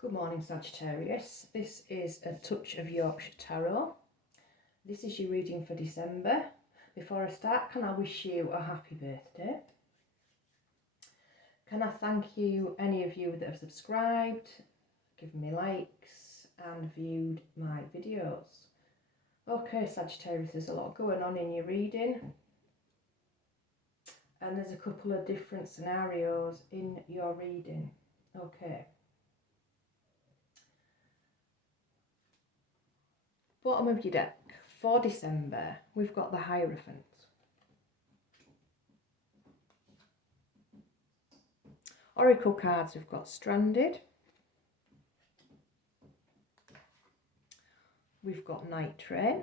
Good morning, Sagittarius. This is a Touch of Yorkshire Tarot. This is your reading for December. Before I start, can I wish you a happy birthday? Can I thank you, any of you that have subscribed, given me likes and viewed my videos? Okay, Sagittarius, there's a lot going on in your reading. And there's a couple of different scenarios in your reading. Okay. Bottom of your deck for December, we've got the Hierophant. Oracle cards, we've got Stranded. We've got Night Train.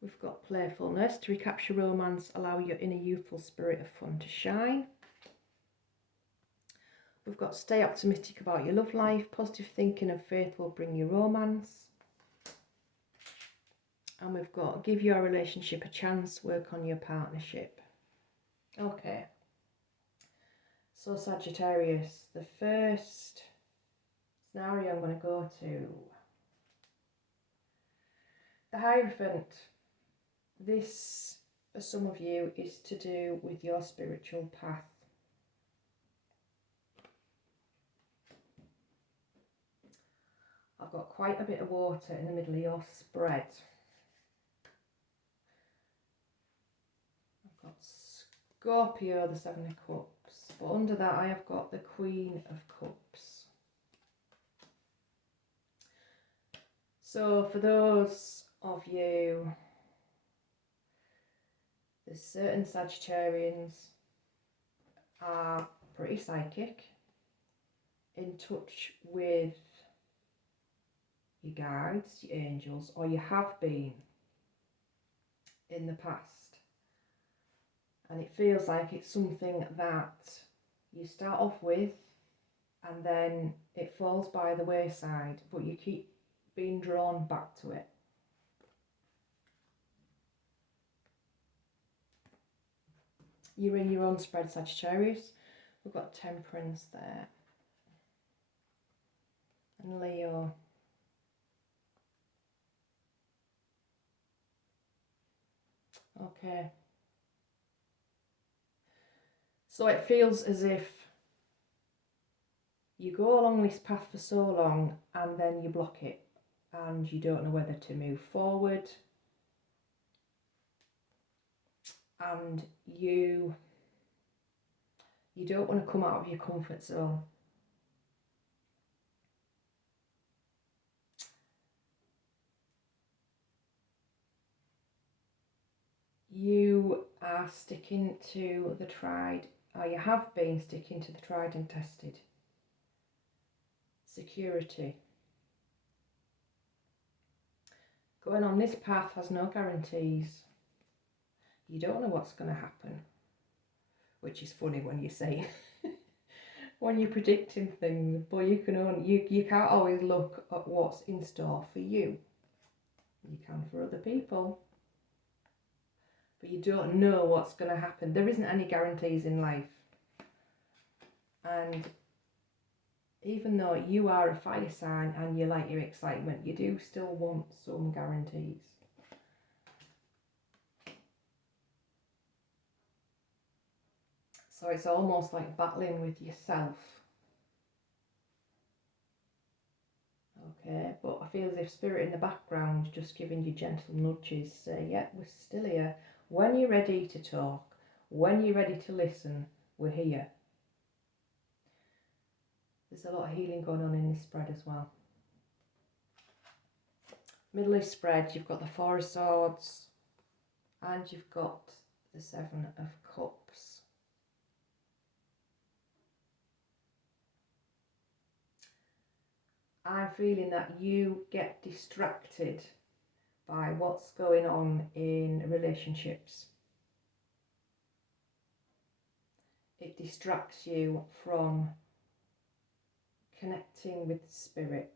We've got Playfulness. To recapture romance, allow your inner youthful spirit of fun to shine. We've got Stay optimistic about your love life. Positive thinking and faith will bring you romance. And we've got Give your relationship a chance, work on your partnership. Okay. So Sagittarius, the first scenario I'm going to go to. The Hierophant. This, for some of you, is to do with your spiritual path. I've got quite a bit of water in the middle of your spread. I've got Scorpio, the Seven of Cups, but under that I have got the Queen of Cups. So for those of you, there's certain Sagittarians are pretty psychic, in touch with your guides, your angels, or you have been in the past. And it feels like it's something that you start off with and then it falls by the wayside, but you keep being drawn back to it. You're in your own spread, Sagittarius. We've got Temperance there. And Leo. Okay. So it feels as if you go along this path for so long and then you block it and you don't know whether to move forward, and you don't want to come out of your comfort zone. You are sticking to the tried, or you have been sticking to the tried and tested. Security. Going on this path has no guarantees. You don't know what's going to happen, which is funny when you say when you're predicting things, but you can only you can't always look at what's in store for you. You can for other people, but you don't know what's going to happen. There isn't any guarantees in life, and even though you are a fire sign and you like your excitement, you do still want some guarantees. So it's almost like battling with yourself. Okay, but I feel as if Spirit in the background just giving you gentle nudges, say, yeah, we're still here. When you're ready to talk, when you're ready to listen, we're here. There's a lot of healing going on in this spread as well. Middle of spread, you've got the Four of Swords and you've got the Seven of Cups. I'm feeling that you get distracted by what's going on in relationships. It distracts you from connecting with spirit.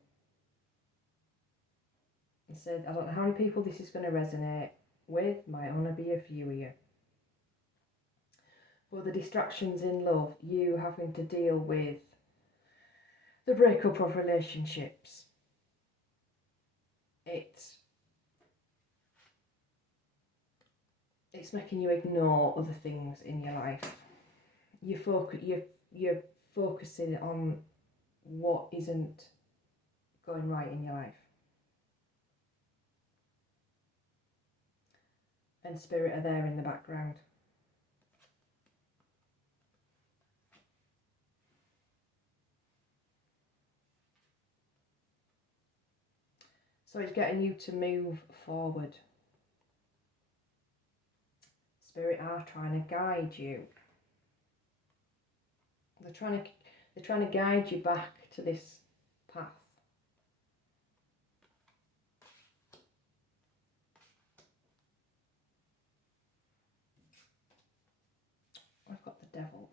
And so I don't know how many people this is going to resonate with, might only be a few of you. But the distractions in love, you having to deal with the breakup of relationships. It's making you ignore other things in your life. You're focusing on what isn't going right in your life. And spirit are there in the background. So it's getting you to move forward. Spirit are trying to guide you. They're trying to guide you back to this path. I've got the Devil.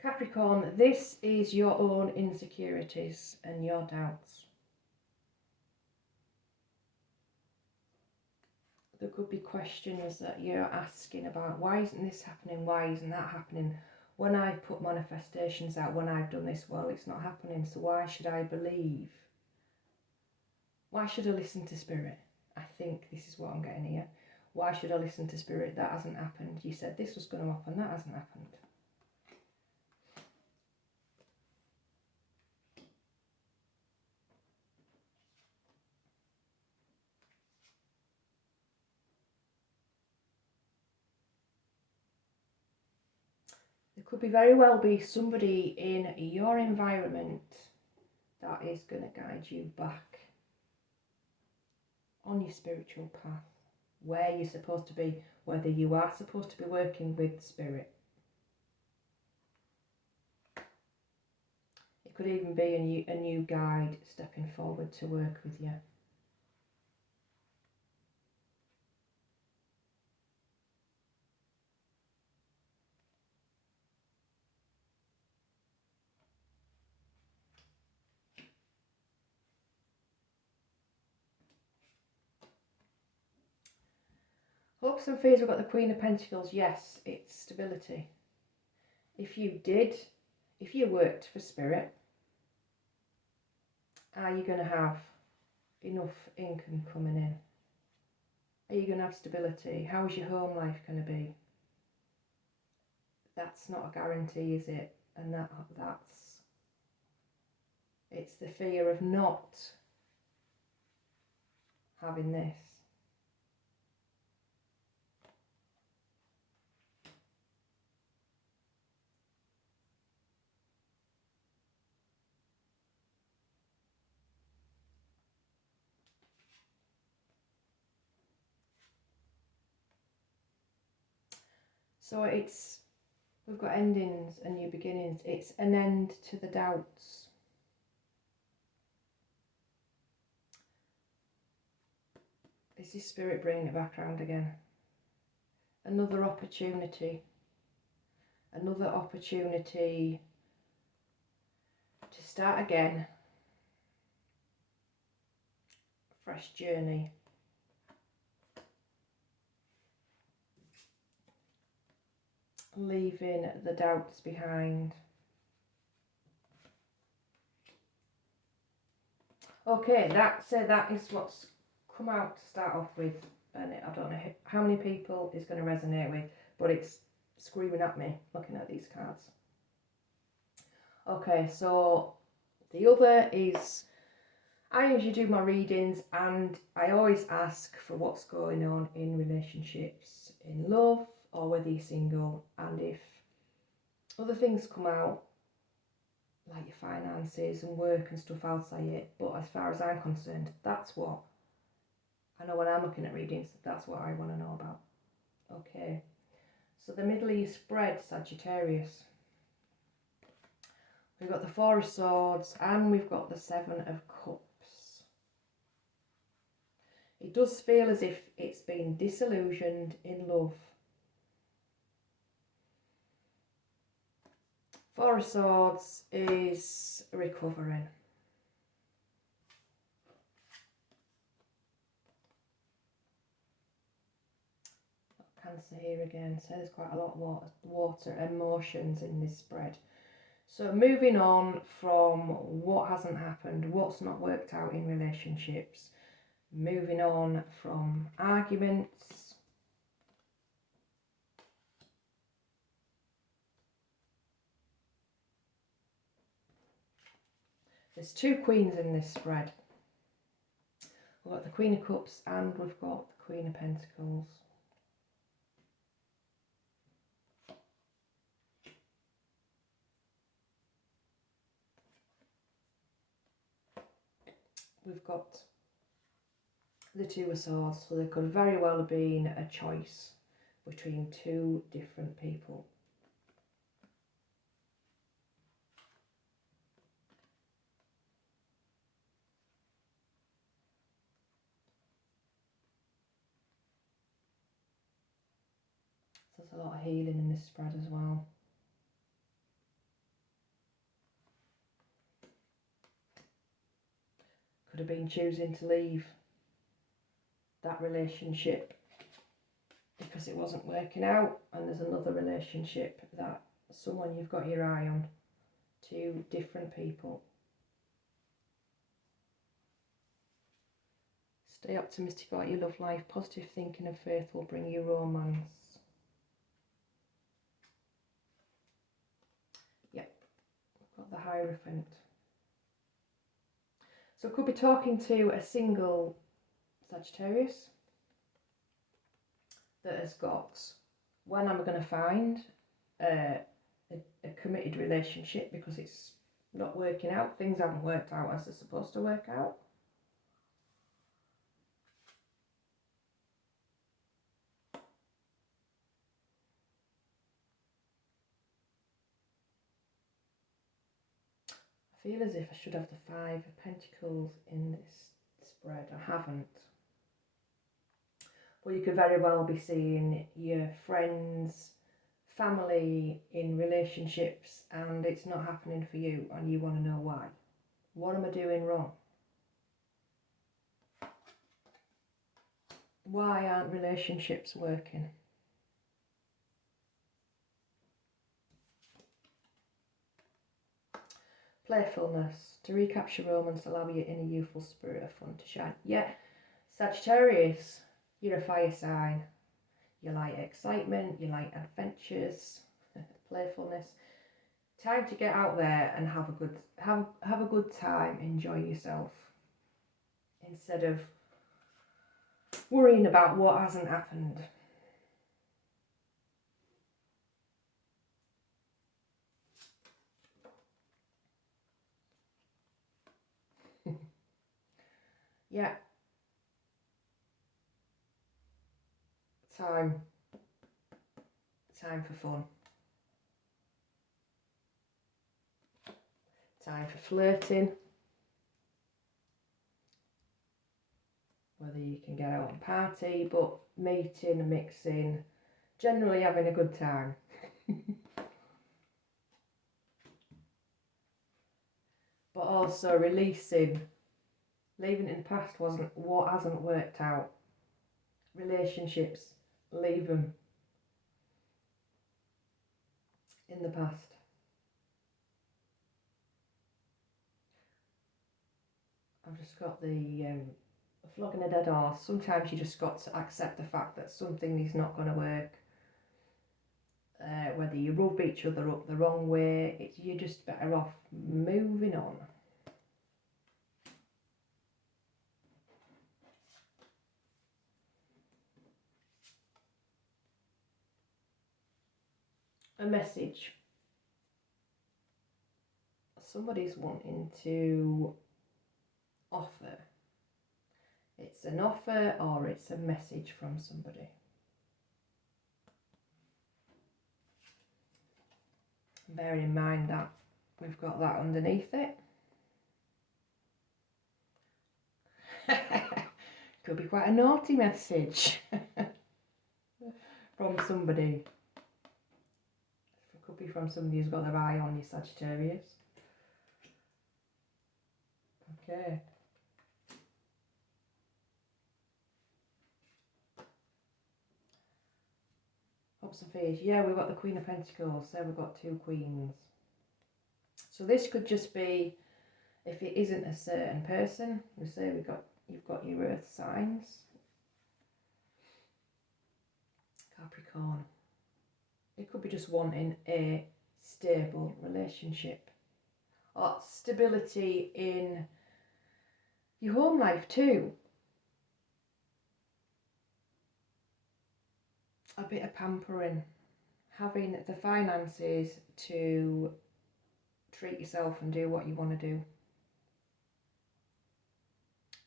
Capricorn, this is your own insecurities and your doubts. There could be questions that you're asking about. Why isn't this happening? Why isn't that happening? When I put manifestations out, when I've done this, well, it's not happening. So why should I believe? Why should I listen to spirit? I think this is what I'm getting here. Why should I listen to spirit? That hasn't happened. You said this was going to happen. That hasn't happened. There could be very well be somebody in your environment that is going to guide you back on your spiritual path, where you're supposed to be, whether you are supposed to be working with spirit. It could even be a new guide stepping forward to work with you. Hopes and fears, we've got the Queen of Pentacles. Yes, it's stability. If you worked for spirit, are you going to have enough income coming in? Are you going to have stability? How is your home life going to be? That's not a guarantee, is it? And it's the fear of not having this. So we've got endings and new beginnings. It's an end to the doubts. Is this spirit bringing it back around again? Another opportunity. Another opportunity to start again. Fresh journey. Leaving the doubts behind. Okay, that is what's come out to start off with, and I don't know how many people it's going to resonate with, but it's screaming at me looking at these cards. Okay, so the other is, I usually do my readings and I always ask for what's going on in relationships, in love, or whether you're single, and if other things come out, like your finances and work and stuff, I'll say it. But as far as I'm concerned, that's what I know when I'm looking at readings, that's what I want to know about. Okay, so the Middle East spread, Sagittarius. We've got the Four of Swords and we've got the Seven of Cups. It does feel as if it's been disillusioned in love. Four of Swords is recovering. Cancer here again, so there's quite a lot of water emotions in this spread. So moving on from what hasn't happened, what's not worked out in relationships, moving on from arguments, there's two queens in this spread. We've got the Queen of Cups and we've got the Queen of Pentacles. We've got the Two of Swords, so there could very well have been a choice between two different people. So there's a lot of healing in this spread as well. Could have been choosing to leave that relationship because it wasn't working out, and there's another relationship that someone you've got your eye on. Two different people. Stay optimistic about your love life. Positive thinking and faith will bring you romance. Yep, got the Hierophant. So could be talking to a single Sagittarius that has got, when am I going to find a committed relationship, because it's not working out, things haven't worked out as they're supposed to work out. I feel as if I should have the Five of Pentacles in this spread. I haven't. But you could very well be seeing your friends, family in relationships and it's not happening for you and you want to know why. What am I doing wrong? Why aren't relationships working? Playfulness. To recapture romance, allow your inner youthful spirit of fun to shine. Yeah, Sagittarius, you're a fire sign. You like excitement, you like adventures, playfulness. Time to get out there and have a good time, enjoy yourself. Instead of worrying about what hasn't happened. Yeah. Time for fun. Time for flirting. Whether you can get out and party, but meeting and mixing, generally having a good time. But also releasing, leaving in the past wasn't what hasn't worked out. Relationships, leave them in the past. I've just got the flogging a dead horse. Sometimes you just got to accept the fact that something is not going to work. Whether you rub each other up the wrong way, you're just better off moving on. A message. Somebody's wanting to offer. It's an offer or it's a message from somebody. Bear in mind that we've got that underneath it. Could be quite a naughty message from somebody. It could be from somebody who's got their eye on you, Sagittarius. Okay. Hopes and fears. Yeah, we've got the Queen of Pentacles, so we've got two queens. So this could just be, if it isn't a certain person, we say you've got your earth signs. Capricorn. It could be just wanting a stable relationship or stability in your home life too. A bit of pampering, having the finances to treat yourself and do what you want to do.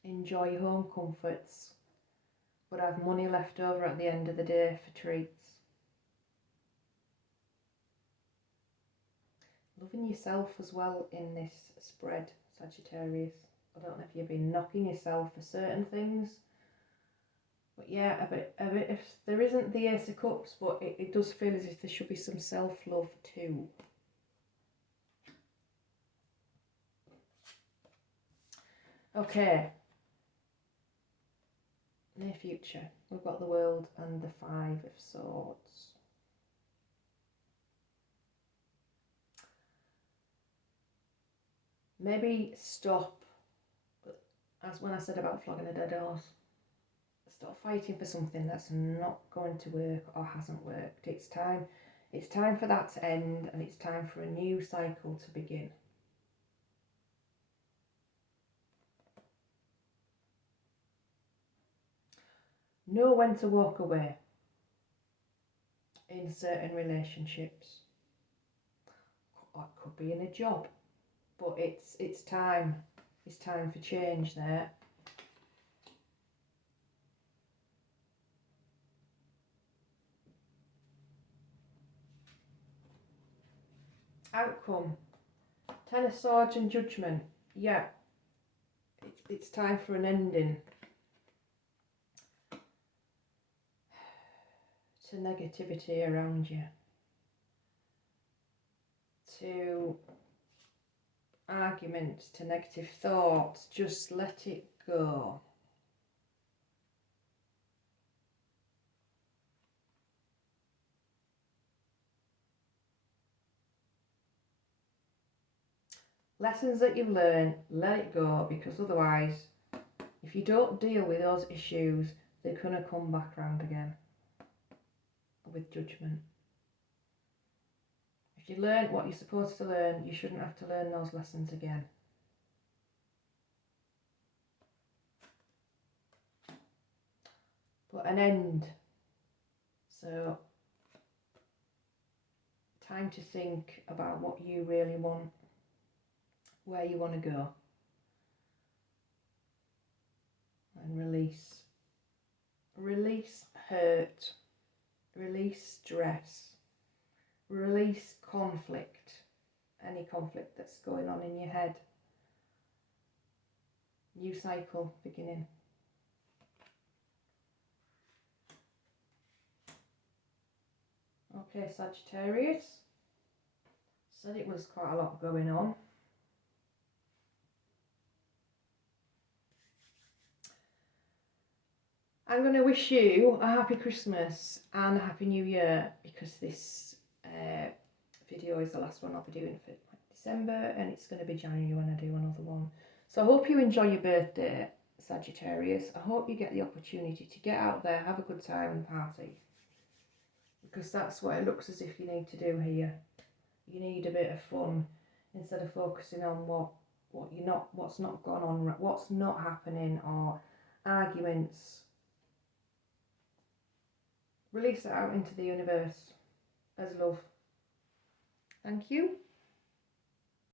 Enjoy your home comforts, but have money left over at the end of the day for treats. Loving yourself as well in this spread, Sagittarius. I don't know if you've been knocking yourself for certain things, but yeah, a bit. If there isn't the Ace of Cups, but it does feel as if there should be some self-love too. Okay. Near future, we've got the World and the Five of Swords. Maybe stop, as when I said about flogging a dead horse, stop fighting for something that's not going to work or hasn't worked. It's time for that to end, and it's time for a new cycle to begin. Know when to walk away in certain relationships. Or it could be in a job, but it's time. It's time for change there. Outcome. Ten of Swords and Judgment. Yeah. It's time for an ending to negativity around you, to arguments, to negative thoughts. Just let it go. Lessons that you've learned, let it go, because otherwise, if you don't deal with those issues, they're going to come back round again with Judgment. If you learn what you're supposed to learn, you shouldn't have to learn those lessons again. But an end. So, time to think about what you really want, where you want to go, and release. Release hurt, release stress, release conflict, any conflict that's going on in your head. New cycle beginning. Okay, Sagittarius. Said it was quite a lot going on. I'm going to wish you a happy Christmas and a happy New Year, because this video is the last one I'll be doing for December, and it's going to be January when I do another one. So I hope you enjoy your birthday, Sagittarius. I hope you get the opportunity to get out there, have a good time and party, because that's what it looks as if you need to do here. You need a bit of fun instead of focusing on what's not gone on, what's not happening, or arguments. Release it out into the universe as love. Thank you.